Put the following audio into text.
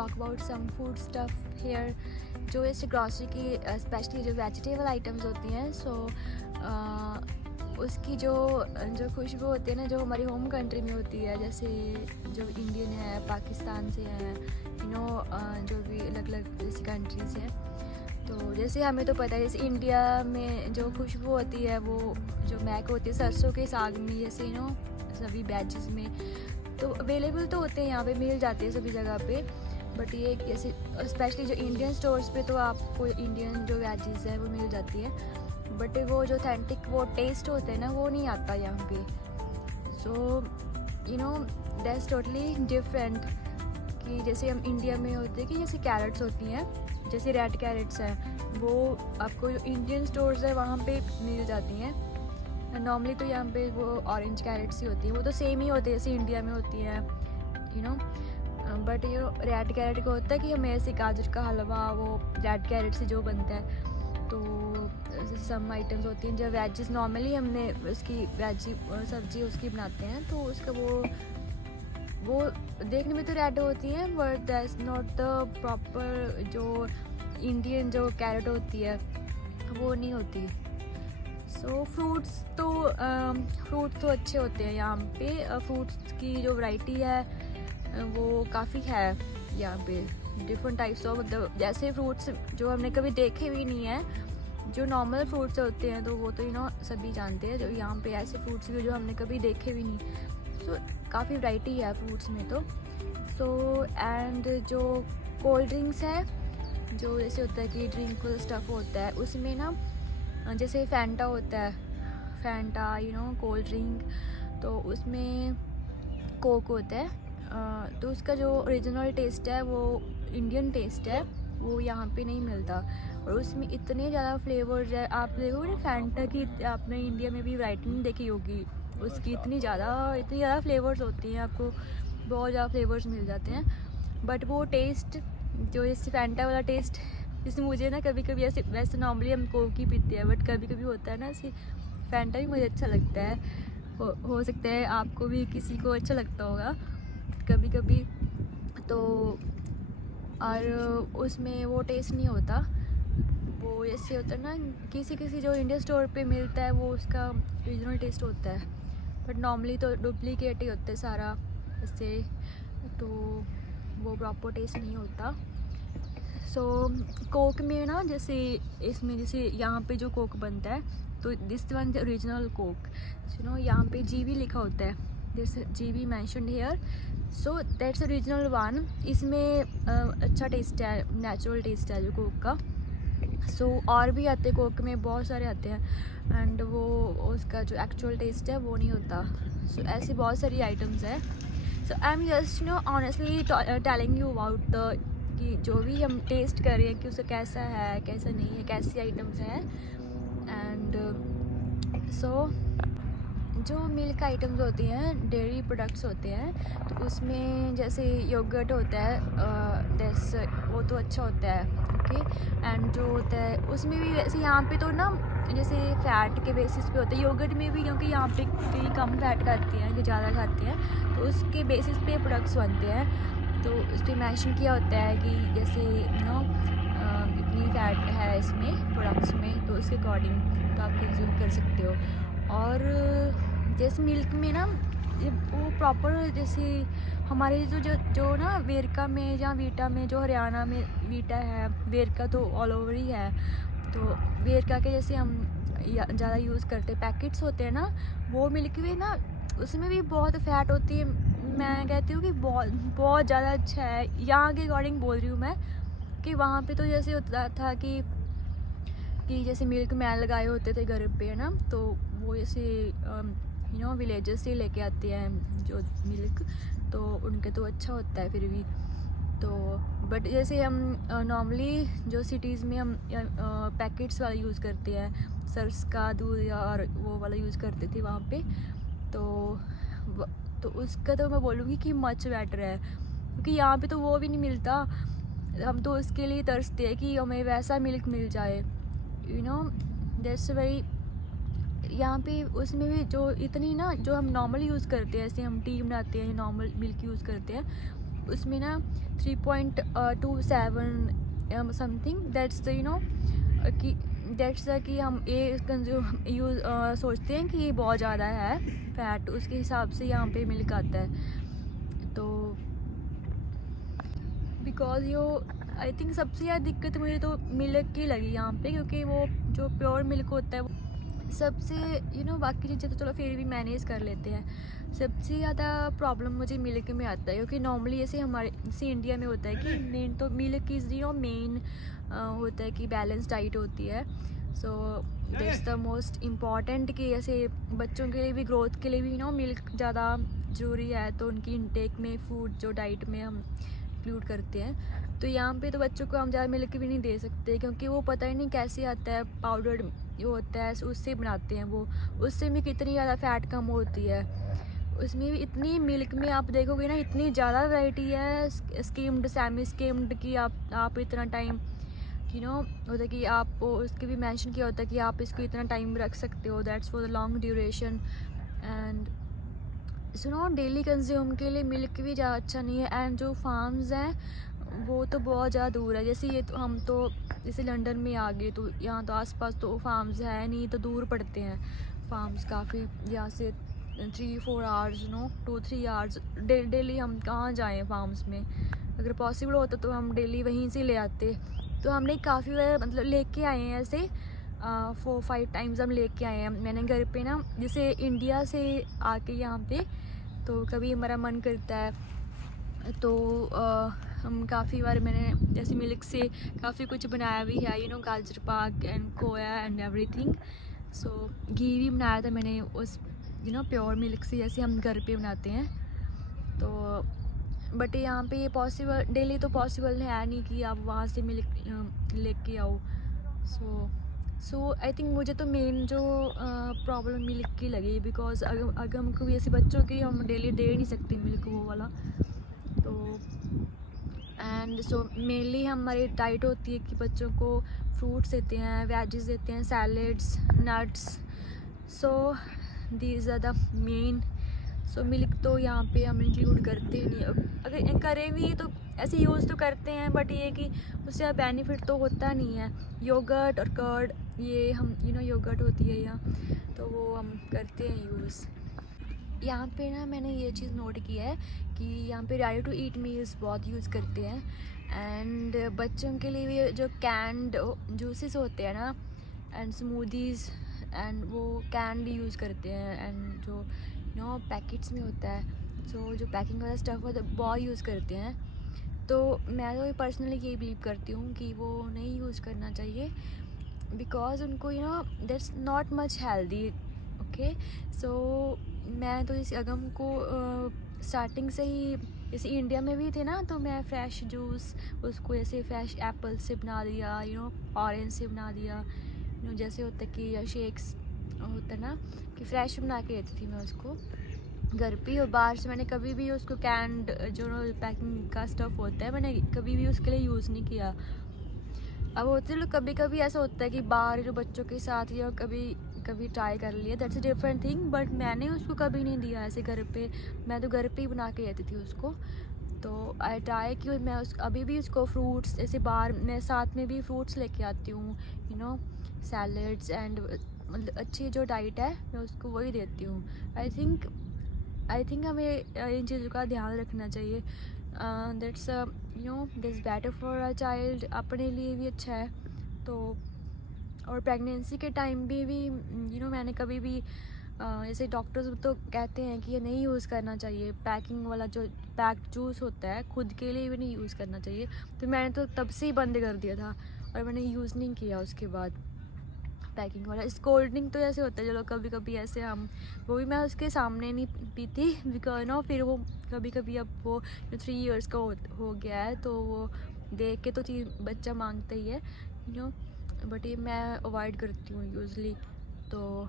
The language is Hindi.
talk about some food stuff here. जो जैसे ग्रॉसरी की स्पेशली जो वेजिटेबल आइटम्स होती हैं, सो उसकी जो जो खुशबू होती है ना, जो हमारी होम कंट्री में होती है, जैसे जो इंडियन है, पाकिस्तान से है, जो भी अलग अलग जैसी कंट्रीज़ हैं, तो जैसे हमें तो पता है जैसे इंडिया में जो खुशबू होती है वो जो महक होती है सरसों के साग में, जैसे सभी बैचेस में तो अवेलेबल तो होते हैं, यहाँ पे मिल जाते हैं सभी जगह पे। बट ये जैसे स्पेशली जो इंडियन स्टोर्स पे तो आपको इंडियन जो वेजीज है वो मिल जाती है, बट वो जो ऑथेंटिक वो टेस्ट होते हैं ना वो नहीं आता यहाँ पे। So that's totally different. कि जैसे हम इंडिया में होते हैं कि जैसे कैरेट्स होती हैं, जैसे रेड कैरेट्स हैं, वो आपको जो इंडियन स्टोर्स है वहाँ पे मिल जाती हैं। नॉर्मली तो यहाँ पे वो ऑरेंज कैरेट्स ही होती हैं, वो तो सेम ही होते हैं जैसे इंडिया में होती हैं, बट रेड कैरेट का होता है कि हमें ऐसे गाजर का हलवा वो रेड कैरेट से जो बनता है। तो सम आइटम्स होती हैं जो वेजिस नॉर्मली हमने उसकी वेजी सब्जी उसकी बनाते हैं, तो उसका वो देखने में तो रेड होती हैं, but that's not the proper जो इंडियन जो कैरेट होती है वो नहीं होती। सो फ्रूट्स तो अच्छे होते हैं यहाँ पे। फ्रूट्स की जो वैरायटी है वो काफ़ी है यहाँ पे, डिफरेंट टाइप्स ऑफ, मतलब जैसे फ्रूट्स जो हमने कभी देखे भी नहीं है, जो नॉर्मल फ्रूट्स होते हैं तो वो तो सभी जानते हैं, जो यहाँ पे ऐसे फ्रूट्स भी जो हमने कभी देखे भी नहीं। सो काफ़ी वैरायटी है फ्रूट्स में तो। सो एंड जो कोल्ड ड्रिंक्स है, जो जैसे होता है कि ड्रिंकफुल स्टफ़ होता है, उसमें ना जैसे फैंटा होता है, फैंटा कोल्ड ड्रिंक, तो उसमें कोक होता है, तो उसका जो ओरिजिनल टेस्ट है वो इंडियन टेस्ट है, वो यहाँ पे नहीं मिलता। और उसमें इतने ज़्यादा फ्लेवर्स है, आप देखो ना फैंटा की, आपने इंडिया में भी वैरायटी नहीं देखी होगी उसकी, इतनी ज़्यादा फ्लेवर्स होती हैं, आपको बहुत ज़्यादा फ्लेवर्स मिल जाते हैं। बट वो टेस्ट जो जैसे फैंटा वाला टेस्ट, जैसे मुझे ना कभी कभी ऐसे, वैसे नॉर्मली हम कोक ही पीते हैं, बट कभी कभी होता है ना ऐसे फैंटा भी मुझे अच्छा लगता है, हो सकता है आपको भी किसी को अच्छा लगता होगा कभी कभी। तो और उसमें वो टेस्ट नहीं होता, वो ऐसे होता है ना किसी जो इंडियन स्टोर पे मिलता है वो उसका ओरिजिनल टेस्ट होता है, बट नॉर्मली तो डुप्लीकेट ही होता है सारा इससे, तो वो प्रॉपर टेस्ट नहीं होता। सो कोक में ना जैसे इसमें जैसे यहाँ पे जो कोक बनता है, तो दिस वन ओरिजिनल कोक, यहाँ पे जीवी लिखा होता है, दिस जीवी mentioned here, so that's original one. इसमें अच्छा टेस्ट है, नेचुरल टेस्ट है जो कोक का। सो और भी आते हैं कोक में, बहुत सारे आते हैं, एंड वो उसका जो एक्चुअल टेस्ट है वो नहीं होता। सो ऐसी बहुत सारी आइटम्स है। So I am just honestly telling you about the कि जो भी हम टेस्ट कर रहे हैं कि उसका कैसा है कैसा नहीं है, कैसी आइटम्स हैं। एंड सो जो मिल्क आइटम्स होती हैं, डेयरी प्रोडक्ट्स होते हैं, तो उसमें जैसे योगर्ट होता है, दैट्स वो तो अच्छा होता है, ओके। एंड जो होता है उसमें भी वैसे यहाँ पे तो ना जैसे फ़ैट के बेसिस पे होता है योगर्ट में भी, क्योंकि यहाँ पे कई कम फैट खाती हैं कि ज़्यादा खाती हैं, तो उसके बेसिस पे प्रोडक्ट्स बनते हैं। तो उस पर मैंशन किया होता है कि जैसे इतनी फैट है इसमें प्रोडक्ट्स में, तो उसके अकॉर्डिंग तो आप कंज्यूम कर सकते हो। और जैसे मिल्क में ना वो प्रॉपर जैसे हमारे जो ना वेरका में या वीटा में, जो हरियाणा में वीटा है, वेरका तो ऑल ओवर ही है, तो वेरका के जैसे हम ज़्यादा यूज़ करते पैकेट्स होते हैं ना, वो मिल्क में ना उसमें भी बहुत फ़ैट होती है। मैं कहती हूँ कि बहुत ज़्यादा अच्छा है, यहाँ के अकॉर्डिंग बोल रही हूँ मैं, कि वहाँ पे तो जैसे होता था कि जैसे मिल्क मैन लगाए होते थे घर पे, है ना, तो वो जैसे विलेजेस से लेके आते हैं जो मिल्क, तो उनके तो अच्छा होता है फिर भी। तो बट जैसे हम नॉर्मली जो सिटीज़ में हम पैकेट्स वाला यूज़ करते हैं, सर्स का दूध या और वो वाला यूज़ करते थे वहाँ पे, तो उसका तो मैं बोलूँगी कि मच बेटर है, क्योंकि यहाँ पे तो वो भी नहीं मिलता। हम तो उसके लिए तरसते हैं कि हमें वैसा मिल्क मिल जाए, दैट्स वेरी। यहाँ पे उसमें भी जो इतनी ना जो हम नॉर्मल यूज़ करते हैं, जैसे हम टी बनाते हैं नॉर्मल मिल्क यूज़ करते हैं, उसमें ना 3.27 समथिंग, दैट्स द कि दैट्स द कि हम ये कंज्यूम यूज़ सोचते हैं कि ये बहुत ज़्यादा है फैट, उसके हिसाब से यहाँ पे मिल्क आता है। तो बिकॉज आई थिंक सबसे ज़्यादा दिक्कत मुझे तो मिल्क की लगी यहाँ पे, क्योंकि वो जो प्योर मिल्क होता है वो सबसे बाकी चीज़ें तो चलो फिर भी मैनेज कर लेते हैं, सबसे ज़्यादा प्रॉब्लम मुझे मिल्क में आता है। क्योंकि नॉर्मली जैसे इंडिया में होता है कि मेन तो मिल्क इज़ मेन होता है कि बैलेंस डाइट होती है। So that's the most important कि ऐसे बच्चों के लिए भी, ग्रोथ के लिए भी मिल्क ज़्यादा ज़रूरी है, तो उनकी इनटेक में फूड जो डाइट में हम इंक्लूड करते हैं। तो यहाँ पे तो बच्चों को हम ज़्यादा मिल्क भी नहीं दे सकते, क्योंकि वो पता ही नहीं कैसे आता है, पाउडर जो होता है उससे बनाते हैं वो, उससे भी कितनी ज़्यादा फ़ैट कम होती है। उसमें भी इतनी मिल्क में आप देखोगे ना, इतनी ज़्यादा वैरायटी है, स्किम्ड, सेमी स्किम्ड की आप इतना टाइम होता है कि आप उसके भी मेंशन किया होता है कि आप इसको इतना टाइम रख सकते हो, that's for the long duration. And daily consume के लिए मिल्क भी ज़्यादा अच्छा नहीं है। एंड जो फार्म्स हैं वो तो बहुत ज़्यादा दूर है, जैसे ये तो हम तो जैसे लंदन में आ गए, तो यहाँ तो आसपास तो फार्म्स है नहीं, तो दूर पड़ते हैं फार्म्स काफ़ी, यहाँ से 3-4 आवर्स 2-3 आवर्स डेली हम कहाँ जाएँ फार्म्स में। अगर पॉसिबल होता तो हम डेली वहीं से ले आते। तो हमने काफ़ी बार मतलब लेके आए हैं ऐसे 4-5 टाइम्स हम लेके आए हैं मैंने घर पे ना, जैसे इंडिया से आके यहाँ पे, तो कभी हमारा मन करता है तो हम काफ़ी बार मैंने जैसे मिल्क से काफ़ी कुछ बनाया भी है, गाजर पाक एंड खोया एंड एवरीथिंग। सो घी भी बनाया था मैंने उस प्योर मिल्क से, जैसे हम घर पे बनाते हैं। तो बट यहाँ पे ये पॉसिबल डेली तो पॉसिबल है नहीं कि आप वहाँ से मिल्क लेके आओ। सो आई थिंक मुझे तो मेन जो प्रॉब्लम मिल्क की लगी, बिकॉज अगर हमको भी ऐसे बच्चों के हम डेली दे नहीं सकते मिल्क वो वाला। तो एंड सो मेनली हमारी डाइट होती है कि बच्चों को फ्रूट्स देते हैं, वेजेस देते हैं, salads, nuts. So these are the main. So milk तो यहाँ पे हम इंक्लूड करते ही नहीं, अगर करें भी तो ऐसे यूज़ तो करते हैं, बट ये कि उससे बेनिफिट तो होता नहीं है। योगर्ट और कर्ड, ये हम योगर्ट होती है यहाँ, तो वो हम करते हैं यूज़। यहाँ पे ना मैंने ये चीज़ नोट की है कि यहाँ पे रेडी टू ईट मील्स बहुत यूज़ करते हैं। एंड बच्चों के लिए भी जो कैंड जूसेस होते हैं ना, एंड स्मूदीज़, एंड वो कैंड यूज़ करते हैं। एंड जो पैकेट्स में होता है, सो जो पैकिंग वाला स्टफ़ होता है बहुत यूज़ करते हैं। तो मैं तो पर्सनली यही बिलीव करती हूँ कि वो नहीं यूज़ करना चाहिए, बिकॉज उनको that's not much healthy. Okay, so मैं तो इस अगम को स्टार्टिंग से ही, जैसे इंडिया में भी थे ना, तो मैं फ्रेश जूस उसको ऐसे फ्रेश एप्पल से बना दिया, ऑरेंज से बना दिया, जैसे होता है कि शेक्स होता है ना कि फ्रेश बना के देती थी मैं उसको घर पे। और बाहर से मैंने कभी भी उसको कैंड जो पैकिंग का स्टफ़ होता है मैंने कभी भी उसके लिए यूज़ नहीं किया। अब होते लोग कभी कभी ऐसा होता है कि बाहर जो बच्चों के साथ या कभी ट्राई कर लिया, that's a different thing, but मैंने उसको कभी नहीं दिया ऐसे घर पे। मैं तो घर पे ही बना के देती थी उसको। तो आई ट्राई कि मैं अभी भी उसको फ्रूट्स, ऐसे बाहर मैं साथ में भी फ्रूट्स लेके आती हूँ, सैलड्स एंड मतलब अच्छी जो डाइट है मैं उसको वही देती हूँ। आई थिंक हमें इन चीज़ों का ध्यान रखना चाहिए। That's that's better for a child, अपने लिए भी अच्छा है। तो और प्रेगनेंसी के टाइम भी मैंने कभी भी जैसे डॉक्टर्स तो कहते हैं कि ये नहीं यूज़ करना चाहिए, पैकिंग वाला जो पैक्ड जूस होता है खुद के लिए भी नहीं यूज़ करना चाहिए। तो मैंने तो तब से ही बंद कर दिया था और मैंने यूज़ नहीं किया उसके बाद पैकिंग वाला। इस कोल्ड ड्रिंक तो ऐसे होता है चलो कभी कभी ऐसे हम, वो भी मैं उसके सामने नहीं पीती, बिकॉज फिर वो कभी कभी अब वो जो 3 इयर्स का हो गया है, तो वो देख के तो चीज़ बच्चा मांगता ही है, बट ये मैं अवॉइड करती हूँ यूजली। तो